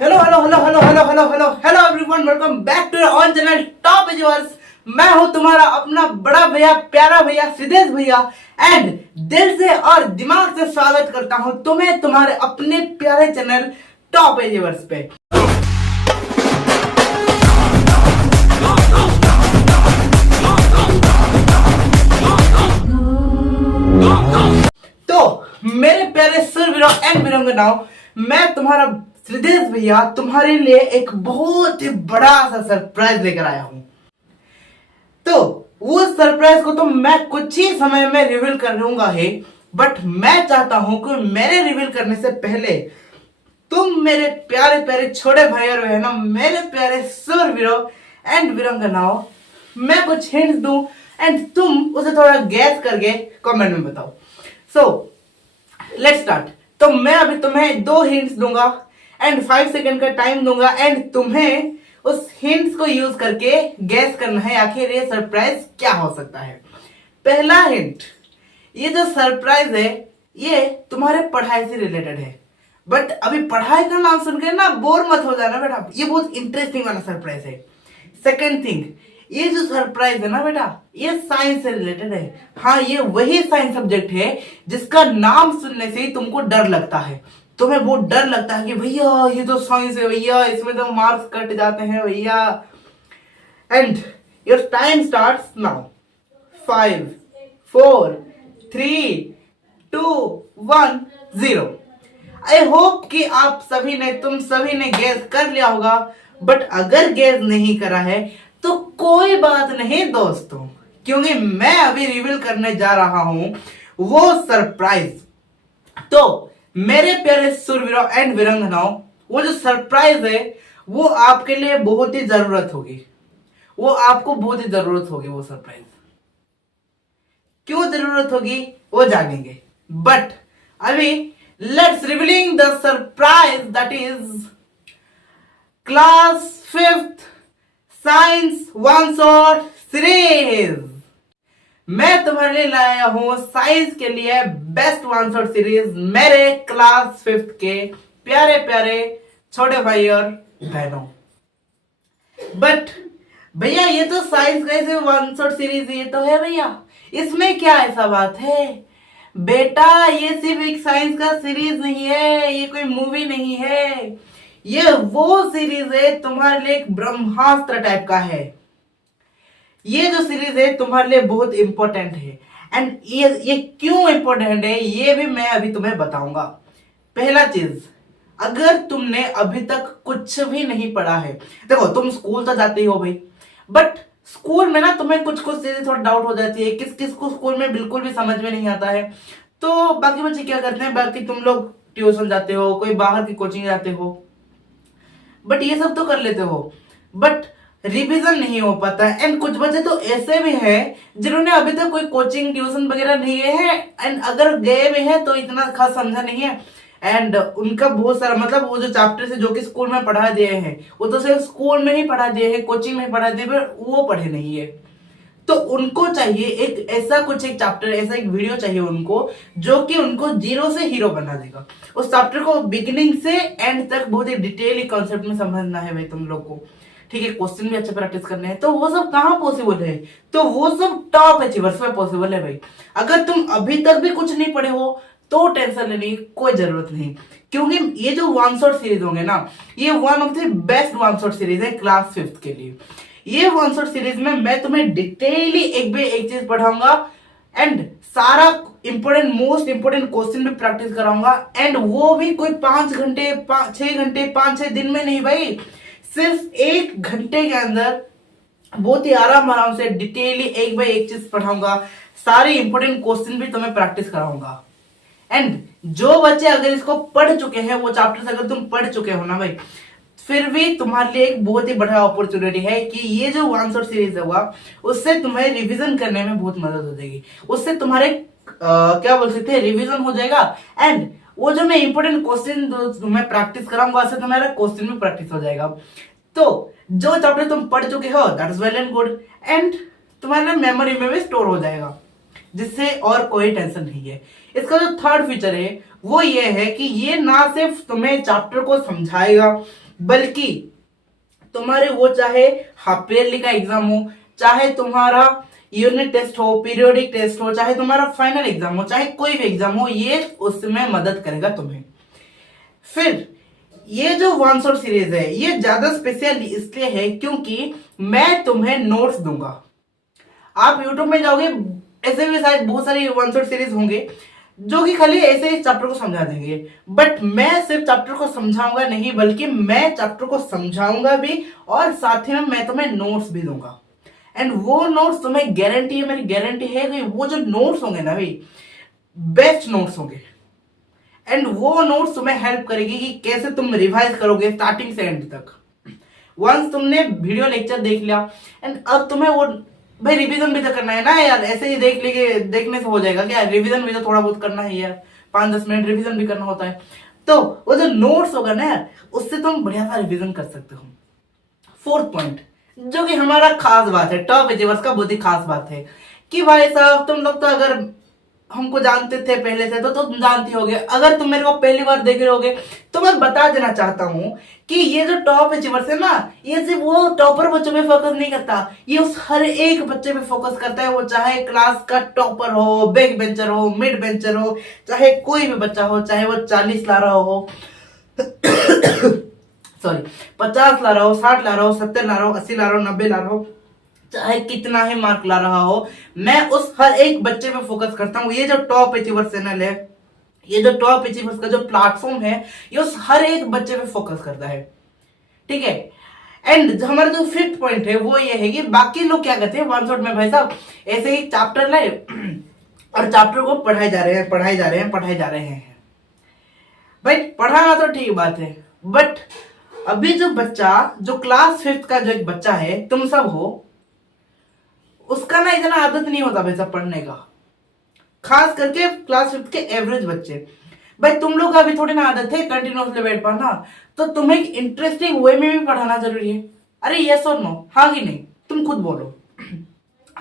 Hello hello hello hello hello hello hello hello everyone, welcome back to on channel top एजुअर्स। मैं हूं तुम्हारा अपना बड़ा भैया, प्यारा भैया, सिद्धेश भैया। एंड दिल से और दिमाग से स्वागत करता हूं तुम्हें तुम्हारे अपने प्यारे चैनल टॉप एजुअर्स पे। तो मेरे प्यारे सुरवीरों एंड वीरांगनाओं, मैं तुम्हारा सिद्धेश भैया तुम्हारे लिए एक बहुत ही बड़ा सा सरप्राइज लेकर आया हूं। तो वो सरप्राइज को तो मैं कुछ ही समय में रिवील कर दूंगा ही, बट मैं चाहता हूं कि मेरे रिवील करने से पहले तुम मेरे प्यारे प्यारे छोटे भाई और बहनों, मेरे प्यारे सुरवीरों एंड वीरांगनाओं, मैं कुछ हिंट्स दूं एंड तुम उसे थोड़ा गैस करके कमेंट में बताओ। So let's start. तो मैं अभी तुम्हें 2 हिंट्स दूंगा एंड 5 सेकंड का टाइम दूंगा एंड तुम्हें उस हिंट्स को यूज करके गैस करना है आखिर ये सरप्राइज क्या हो सकता है। पहला हिंट, ये जो सरप्राइज है ये तुम्हारे पढ़ाई से रिलेटेड है, बट अभी पढ़ाई का नाम सुनकर ना बोर मत हो जाना बेटा, ये बहुत इंटरेस्टिंग वाला सरप्राइज है। सेकेंड थिंग, ये जो सरप्राइज है ना बेटा, ये साइंस से रिलेटेड है। हाँ, ये वही साइंस सब्जेक्ट है जिसका नाम सुनने से ही तुमको डर लगता है। तुम्हें बहुत डर लगता है कि भैया ये तो साइंस है भैया, इसमें तो मार्क्स कट जाते हैं भैया। And your time starts now. 5 4 3 2 1 0। I hope कि तुम सभी ने गैस कर लिया होगा, बट अगर गैस नहीं करा है तो कोई बात नहीं दोस्तों, क्योंकि मैं अभी रिवील करने जा रहा हूं वो सरप्राइज। तो मेरे प्यारे सुरवीरों एंड वीरांगनाओं, वो जो सरप्राइज है वो आपके लिए बहुत ही जरूरत होगी, वो आपको बहुत ही जरूरत होगी। वो सरप्राइज क्यों जरूरत होगी वो जानेंगे, बट अभी let's revealing the surprise that is class 5th science one shot series. मैं तुम्हारे लिए लाया हूं साइंस के लिए बेस्ट वन शॉट सीरीज, मेरे क्लास 5th के प्यारे प्यारे छोटे भाई और बहनों। बट भैया ये तो साइंस का ऐसे वन शॉट सीरीज ये तो है भैया, इसमें क्या ऐसा बात है बेटा? ये सिर्फ एक साइंस का सीरीज नहीं है, ये कोई मूवी नहीं है, ये वो सीरीज है तुम्हारे लिए एक ब्रह्मास्त्र टाइप का है। ये जो सीरीज है तुम्हारे लिए बहुत इंपॉर्टेंट है एंड ये क्यों इंपॉर्टेंट है ये भी मैं अभी तुम्हें बताऊंगा। पहला चीज, अगर तुमने अभी तक कुछ भी नहीं पढ़ा है, देखो तुम स्कूल तो जाते ही हो भाई, बट स्कूल में ना तुम्हें कुछ कुछ चीजें थोड़ा डाउट हो जाती है, किस किस को स्कूल में बिल्कुल भी समझ में नहीं आता है। तो बाकी बच्चे क्या करते हैं, बाकी तुम लोग ट्यूशन जाते हो, कोई बाहर की कोचिंग जाते हो, बट ये सब तो कर लेते हो, बट रिवीजन नहीं हो पाता है। एंड कुछ बच्चे तो ऐसे भी हैं जिन्होंने अभी तक कोई कोचिंग ट्यूशन वगैरह नहीं है एंड अगर गए भी हैं तो इतना खास समझा नहीं है एंड उनका बहुत सारा मतलब वो जो चैप्टर से जो कि स्कूल में पढ़ा दिए हैं वो तो सिर्फ स्कूल में ही पढ़ा दिए हैं, कोचिंग में पढ़ा दिए, पर वो पढ़े नहीं है। तो उनको चाहिए एक ऐसा कुछ एक चैप्टर, ऐसा एक वीडियो चाहिए उनको जो कि उनको जीरो से हीरो बना देगा। उस चैप्टर को बिगिनिंग से एंड तक बहुत ही डिटेल कॉन्सेप्ट में समझना है भाई तुम लोग को, ठीक है। क्वेश्चन भी अच्छे प्रैक्टिस करने हैं, तो वो सब कहाँ पॉसिबल है? तो वो सब टॉप अचीवर्स में पॉसिबल है भाई। अगर तुम अभी तक भी कुछ नहीं पढ़े हो तो टेंशन लेने की कोई जरूरत नहीं, क्योंकि ये जो वन शॉट सीरीज होंगे ना, ये one of the best one shot series है क्लास 5th के लिए। ये वन शॉट सीरीज में मैं तुम्हें डिटेयली एक भी एक चीज पढ़ाऊंगा एंड सारा इंपोर्टेंट मोस्ट इंपोर्टेंट क्वेश्चन भी प्रैक्टिस कराऊंगा, एंड वो भी कोई 5 घंटे 6 घंटे 5-6 दिन में नहीं भाई, सिर्फ 1 घंटे के अंदर बहुत ही आराम से डिटेयली एक बाय एक चीज पढ़ाऊंगा, सारे इंपोर्टेंट क्वेश्चन भी तुम्हें प्रैक्टिस कराऊंगा। एंड जो बच्चे अगर इसको पढ़ चुके हैं, वो चैप्टर्स अगर तुम पढ़ चुके हो ना भाई, फिर भी तुम्हारे लिए एक बहुत ही बड़ा अपॉर्चुनिटी है कि ये जो वन शॉट सीरीज होगा उससे तुम्हें रिवीजन करने में बहुत मदद हो जाएगी, उससे तुम्हारे क्या बोल सकते हैं रिवीजन हो जाएगा, एंड वो जो मैं इंपोर्टेंट क्वेश्चन तुम्हें प्रैक्टिस कराऊंगा उससे तुम्हारा क्वेश्चन भी प्रैक्टिस हो जाएगा। तो जो चैप्टर तुम पढ़ चुके हो that is well and good, and तुम्हारे मेमोरी में भी स्टोर हो जाएगा, जिससे और कोई टेंशन नहीं है। इसका जो थर्ड फीचर है वो ये है कि ये ना सिर्फ तुम्हें चैप्टर को समझाएगा, बल्कि तुम्हारे वो चाहे हाफ ईयरली का एग्जाम हो, चाहे तुम्हारा यूनिट टेस्ट हो, पीरियोडिक टेस्ट हो, चाहे तुम्हारा फाइनल एग्जाम हो, चाहे कोई भी एग्जाम हो, ये उसमें मदद करेगा तुम्हें। फिर ये जो वन शॉट सीरीज है ये ज्यादा स्पेशल इसलिए है क्योंकि मैं तुम्हें नोट्स दूंगा। आप यूट्यूब में जाओगे, ऐसे भी शायद बहुत सारी वन शॉट सीरीज होंगे जो कि खाली ऐसे ही चैप्टर को समझा देंगे, बट मैं सिर्फ चैप्टर को समझाऊंगा नहीं, बल्कि मैं चैप्टर को समझाऊंगा भी और साथ ही में मैं तुम्हें नोट्स भी दूंगा। एंड वो नोट्स तुम्हें गारंटी है, मेरी गारंटी है कि वो जो नोट्स होंगे ना भाई, बेस्ट नोट्स होंगे। एंड वो नोट्स तुम्हें हेल्प करेगी कि कैसे तुम रिवाइज करोगे स्टार्टिंग से एंड तक। वंस तुमने वीडियो लेक्चर देख लिया एंड अब तुम्हें वो भाई रिवीजन भी तो करना है ना यार, ऐसे ही देख लेके देखने से हो जाएगा क्या? रिवीजन भी तो थोड़ा बहुत करना है यार, 5-10 मिनट रिवीजन भी करना होता है। तो वो जो नोट्स होगा ना यार, उससे तुम बढ़िया सा रिवीजन कर सकते हो। फोर्थ पॉइंट जो कि हमारा खास बात है, टॉप अचीवर्स का बहुत ही खास बात है कि भाई साहब तुम लोग तो अगर हमको जानते थे पहले से तो तुम जानती होगे, अगर तुम मेरे को पहली बार देख रहे होगे तो मैं बता देना चाहता हूं कि ये जो टॉप अचीवर्स है ना, ये सिर्फ वो टॉपर बच्चों पे फोकस नहीं करता, ये उस हर एक बच्चे पे फोकस करता है। वो चाहे क्लास का टॉपर हो, बैक बेंचर हो, मिड बेंचर हो, चाहे कोई भी बच्चा हो, चाहे वो 40 ला रहा हो सॉरी 50 ला रहा हो, 60 ला रहा हो, 70 ला रहा हो, 80 ला रहा हो, 90 ला रहा हो, चाहे कितना ही मार्क ला रहा हो, मैं उस हर एक बच्चे पे फोकस करता हूँ। ये जो टॉप अचीवर्स चैनल है, ये जो टॉप अचीवर्स का जो प्लेटफॉर्म है, ये उस हर एक बच्चे पे फोकस करता है, ठीक है। एंड हमारा जो फिफ्थ पॉइंट है वो ये है कि बाकी लोग क्या करते हैं वन शॉट में, भाई साहब ऐसे ही चैप्टर लाए और चैप्टर को पढ़ाए जा रहे हैं, पढ़ाए जा रहे हैं, पढ़ाए जा रहे हैं। भाई पढ़ाना तो ठीक बात है, बट अभी जो बच्चा, जो क्लास 5th का जो एक बच्चा है, तुम सब हो, उसका ना इतना आदत नहीं होता वैसा पढ़ने का, खास करके क्लास 5th के एवरेज बच्चे। भाई तुम लोग का अभी थोड़ी ना आदत है कंटिन्यूसली बैठ पाना, तो तुम्हें इंटरेस्टिंग वे में भी पढ़ाना जरूरी है। अरे यस और नो, हाँ कि नहीं, तुम खुद बोलो।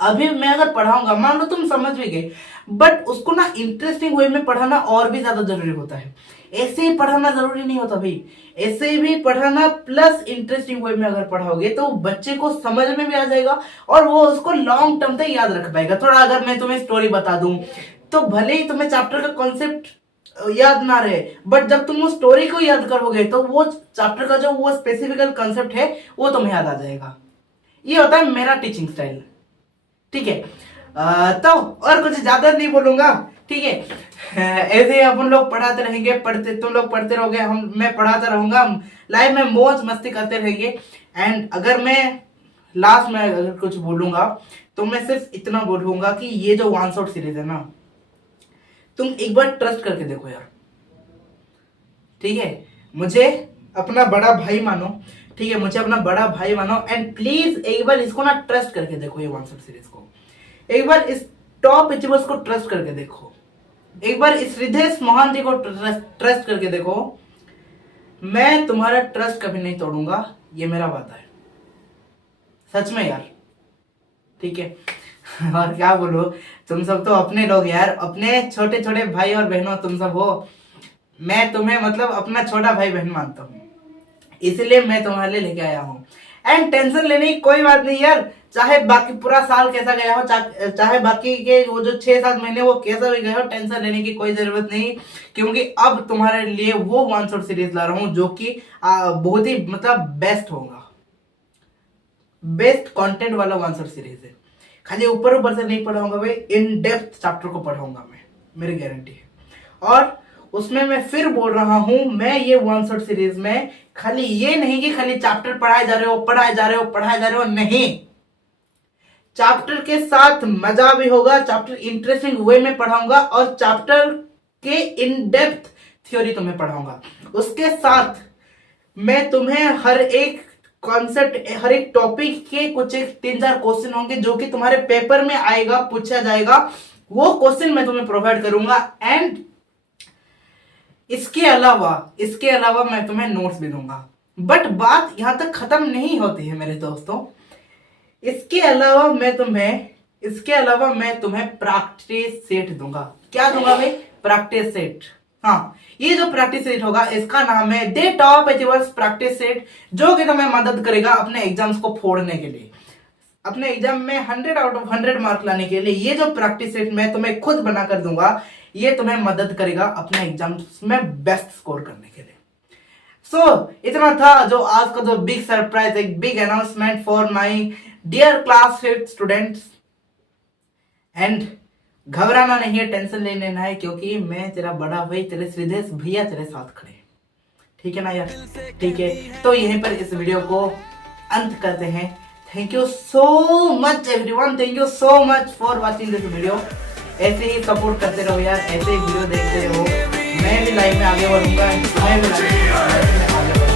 अभी मैं अगर पढ़ाऊंगा, मान लो तुम समझ भी गए, बट उसको ना इंटरेस्टिंग वे में पढ़ाना और भी ज्यादा जरूरी होता है। ऐसे ही पढ़ाना जरूरी नहीं होता भाई, ऐसे भी पढ़ाना प्लस इंटरेस्टिंग वे में अगर पढ़ाओगे तो बच्चे को समझ में भी आ जाएगा और वो उसको लॉन्ग टर्म तक याद रख पाएगा। थोड़ा अगर मैं तुम्हें स्टोरी बता दूं तो भले ही तुम्हें चैप्टर का कॉन्सेप्ट याद ना रहे, बट जब तुम उस स्टोरी को याद करोगे तो वो चैप्टर का जो वो स्पेसिफिक कॉन्सेप्ट है वो तुम्हें याद आ जाएगा। ये होता है मेरा टीचिंग स्टाइल, ठीक है। तो और कुछ ज्यादा नहीं बोलूंगा, ठीक है। ऐसे ही अपन लोग पढ़ाते रहेंगे, पढ़ते तुम लोग पढ़ते रहोगे, मैं पढ़ाता रहूंगा, लाइफ में मौज मस्ती करते रहेंगे। एंड अगर मैं लास्ट में अगर कुछ बोलूंगा तो मैं सिर्फ इतना बोलूंगा कि ये जो वन शॉट सीरीज है ना, तुम एक बार ट्रस्ट करके देखो यार, ठीक है। मुझे अपना बड़ा भाई मानो, ठीक है, मुझे अपना बड़ा भाई मानो, एंड प्लीज एक बार इसको ना ट्रस्ट करके देखो, ये वन शॉट सीरीज को एक बार इस टॉप अचीवर्स को ट्रस्ट करके देखो, एक बार इस रिद्धेश मोहन जी को ट्रस्ट करके देखो। मैं तुम्हारा ट्रस्ट कभी नहीं तोड़ूंगा, ये मेरा वादा है, सच में यार, ठीक है। और क्या बोलो, तुम सब तो अपने लोग यार, अपने छोटे छोटे भाई और बहनों तुम सब हो। मैं तुम्हें मतलब अपना छोटा भाई बहन मानता हूँ, इसलिए मैं तुम्हारे लिए लेके आया हूँ। एंड टेंशन लेने की कोई बात नहीं यार, चाहे बाकी पूरा साल कैसा गया हो, चाहे बाकी के वो जो 6-7 महीने वो कैसा भी गया हो, टेंशन लेने की कोई जरूरत नहीं, क्योंकि अब तुम्हारे लिए वो वन शॉट सीरीज ला रहा हूं जो कि बहुत ही मतलब बेस्ट होगा, बेस्ट कंटेंट वाला वन शॉट सीरीज है। खाली ऊपर ऊपर से नहीं पढ़ाऊंगा भाई, इन डेप्थ चैप्टर को पढ़ाऊंगा मैं, मेरी गारंटी है। और उसमें मैं फिर बोल रहा हूं, मैं ये वन शॉट सीरीज में खाली ये नहीं कि खाली चैप्टर पढ़ाए जा रहे हो, पढ़ाए जा रहे हो, पढ़ाए जा रहे हो, नहीं, चैप्टर के साथ मजा भी होगा, चैप्टर इंटरेस्टिंग वे में पढ़ाऊंगा और चैप्टर के इन डेप्थ थ्योरी तुम्हें पढ़ाऊंगा। उसके साथ मैं तुम्हें हर एक कॉन्सेप्ट, हर एक टॉपिक के कुछ एक 3-4 क्वेश्चन होंगे जो कि तुम्हारे पेपर में आएगा, पूछा जाएगा, वो क्वेश्चन मैं तुम्हें प्रोवाइड करूंगा। एंड इसके अलावा मैं तुम्हें नोट्स भी दूंगा। बट बात यहां तक खत्म नहीं होती है मेरे दोस्तों, इसके अलावा मैं तुम्हें प्रैक्टिस सेट दूंगा। क्या दूंगा भाई? Practice set. हाँ, ये जो प्रैक्टिस सेट होगा इसका नाम है day top achievers practice set, जो कि तुम्हें मदद करेगा अपने एग्जाम्स को फोड़ने के लिए, अपने एग्जाम में 100 आउट ऑफ 100 मार्क लाने के लिए। ये जो प्रैक्टिस सेट मैं तुम्हें खुद बना कर दूंगा, ये तुम्हें मदद करेगा अपने एग्जाम्स में बेस्ट स्कोर करने के लिए। इतना था जो आज का जो बिग सरप्राइज, एक big announcement for my dear class 5th students. And घबराना नहीं है, टेंशन नहीं लेना है, क्योंकि मैं तेरा बड़ा भाई, तेरे श्रीदेश भैया तेरे साथ खड़े, ठीक है ना यार? ठीक है, तो यहीं पर इस वीडियो को अंत करते हैं। Thank you so much everyone, thank you so much for watching this video. ऐसे ही सपोर्ट करते रहो यार, ऐसे ही वीडियो देखते रहो। मैं भी लाइफ में आगे बढ़ूंगा, मैं भी लाइफ में आगे बढ़ूंगा।